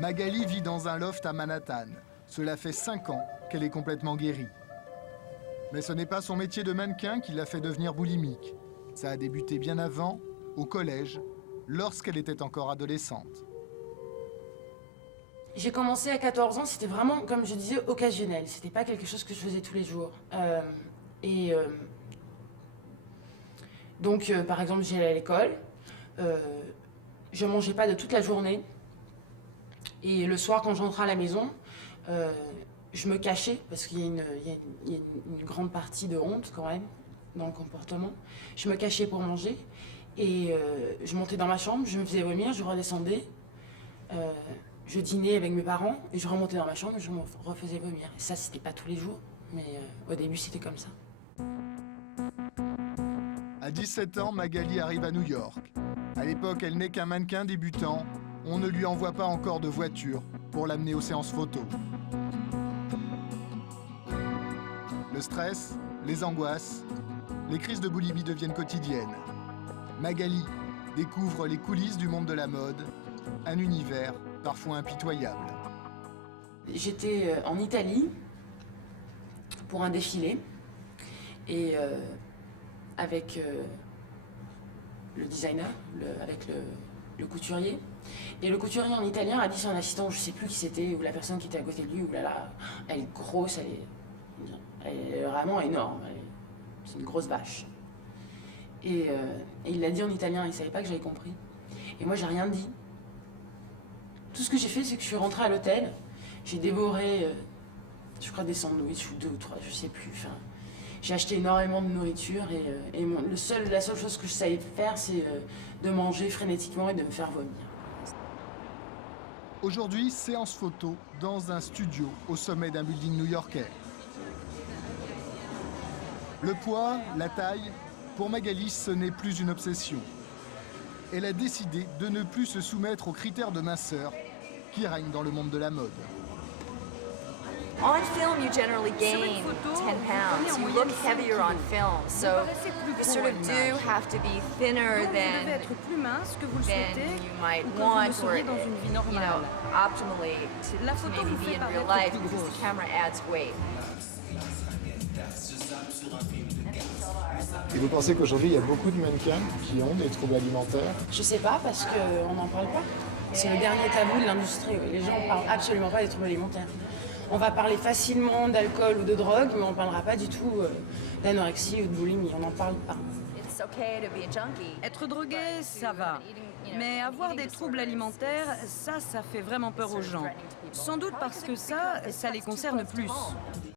Magali vit dans un loft à Manhattan. Cela fait 5 ans qu'elle est complètement guérie. Mais ce n'est pas son métier de mannequin qui l'a fait devenir boulimique. Ça a débuté bien avant, au collège, lorsqu'elle était encore adolescente. J'ai commencé à 14 ans, c'était vraiment, comme je disais, occasionnel. C'était pas quelque chose que je faisais tous les jours. Donc, par exemple, j'allais à l'école. Je mangeais pas de toute la journée. Et le soir, quand j'entrais à la maison, je me cachais, parce qu'il y a une grande partie de honte quand même dans le comportement. Je me cachais pour manger. Et je montais dans ma chambre, je me faisais vomir, je redescendais. Je dînais avec mes parents et je remontais dans ma chambre et je me refaisais vomir. Et ça, c'était pas tous les jours, mais au début, c'était comme ça. À 17 ans, Magali arrive à New York. À l'époque, elle n'est qu'un mannequin débutant. On ne lui envoie pas encore de voiture pour l'amener aux séances photo. Le stress, les angoisses, les crises de boulimie deviennent quotidiennes. Magali découvre les coulisses du monde de la mode, un univers parfois impitoyable. J'étais en Italie pour un défilé et avec le designer, avec le couturier. Et le couturier en italien a dit à son assistant, je sais plus qui c'était, ou la personne qui était à côté de lui, ou là, elle est grosse, elle est vraiment énorme, c'est une grosse vache. Et il l'a dit en italien, il savait pas que j'avais compris. Et moi, j'ai rien dit. Tout ce que j'ai fait, c'est que je suis rentrée à l'hôtel, j'ai dévoré, je crois, des sandwichs ou 2 ou 3, je sais plus. Enfin, j'ai acheté énormément de nourriture et la seule chose que je savais faire, c'est de manger frénétiquement et de me faire vomir. Aujourd'hui, séance photo dans un studio au sommet d'un building new-yorkais. Le poids, la taille, pour Magali, ce n'est plus une obsession. Elle a décidé de ne plus se soumettre aux critères de minceur qui règnent dans le monde de la mode. On film, you generally gain 10 pounds. You look heavier on film, so you sort of do have to be thinner than plus mince que vous le souhaitez, you might ou want, comme vous or le seriez dans une vie normale. optimally La to photo maybe vous be fait in real paraître life plus because grosse. the camera adds weight. Et vous pensez qu'aujourd'hui, il y a beaucoup de mannequins qui ont des troubles alimentaires? Je sais pas, parce qu'on n'en parle pas. C'est le dernier tabou de l'industrie. Les gens ne parlent absolument pas des troubles alimentaires. On va parler facilement d'alcool ou de drogue, mais on ne parlera pas du tout d'anorexie ou de boulimie. On n'en parle pas. It's okay to be a junkie. Être drogué, ça va. Mais avoir des troubles alimentaires, ça fait vraiment peur aux gens. Sans doute parce que ça les concerne plus.